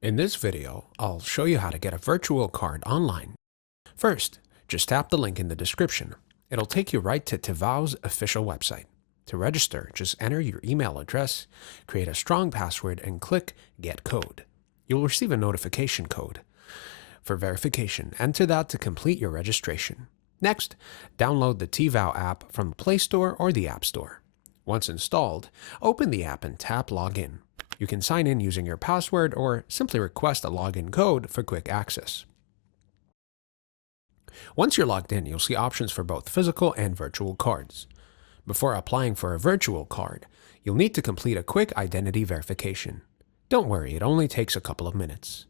In this video, I'll show you how to get a virtual card online. First, just tap the link in the description. It'll take you right to Tivau's official website. To register, just enter your email address, create a strong password, and click Get Code. You'll receive a notification code. For verification, enter that to complete your registration. Next, download the Tivau app from the Play Store or the App Store. Once installed, open the app and tap Login. You can sign in using your password or simply request a login code for quick access. Once you're logged in, you'll see options for both physical and virtual cards. Before applying for a virtual card, you'll need to complete a quick identity verification. Don't worry, it only takes a couple of minutes.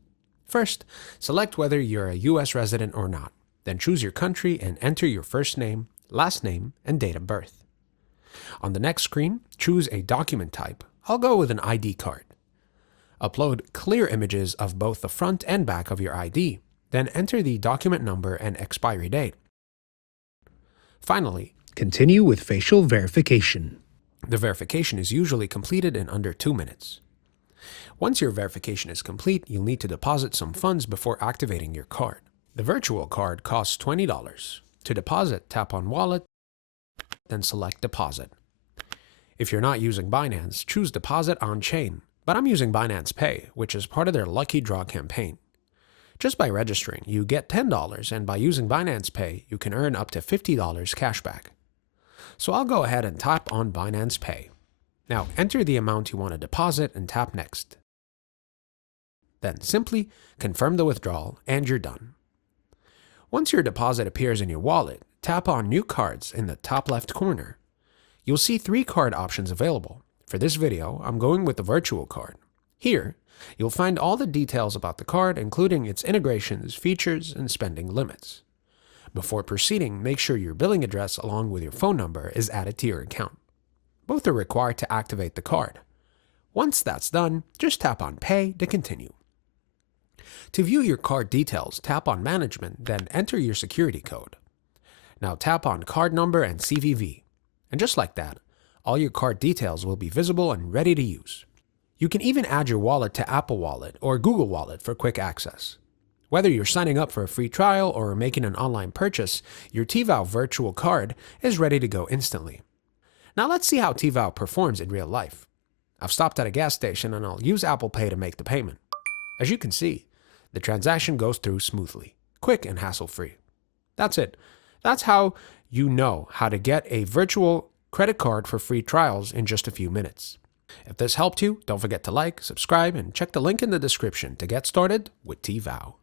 First, select whether you're a US resident or not. Then choose your country and enter your first name, last name, and date of birth. On the next screen, choose a document type. I'll go with an ID card. Upload clear images of both the front and back of your ID, then enter the document number and expiry date. Finally, continue with facial verification. The verification is usually completed in under 2 minutes. Once your verification is complete, you'll need to deposit some funds before activating your card. The virtual card costs $20. To deposit, tap on Wallet, then select Deposit. If you're not using Binance, choose Deposit on Chain, but I'm using Binance Pay, which is part of their Lucky Draw campaign. Just by registering, you get $10, and by using Binance Pay, you can earn up to $50 cashback. So I'll go ahead and tap on Binance Pay. Now enter the amount you want to deposit and tap Next. Then simply confirm the withdrawal and you're done. Once your deposit appears in your wallet, tap on New Cards in the top left corner. You'll see 3 card options available. For this video, I'm going with the virtual card. Here, you'll find all the details about the card, including its integrations, features, and spending limits. Before proceeding, make sure your billing address along with your phone number is added to your account. Both are required to activate the card. Once that's done, just tap on Pay to continue. To view your card details, tap on Management, then enter your security code. Now tap on Card Number and CVV. And just like that, all your card details will be visible and ready to use. You can even add your wallet to Apple Wallet or Google Wallet for quick access. Whether you're signing up for a free trial or making an online purchase, your Tivau virtual card is ready to go instantly. Now let's see how Tivau performs in real life. I've stopped at a gas station and I'll use Apple Pay to make the payment. As you can see, the transaction goes through smoothly, quick and hassle-free. That's it. That's how you know how to get a virtual credit card for free trials in just a few minutes. If this helped you, don't forget to like, subscribe, and check the link in the description to get started with Tivau.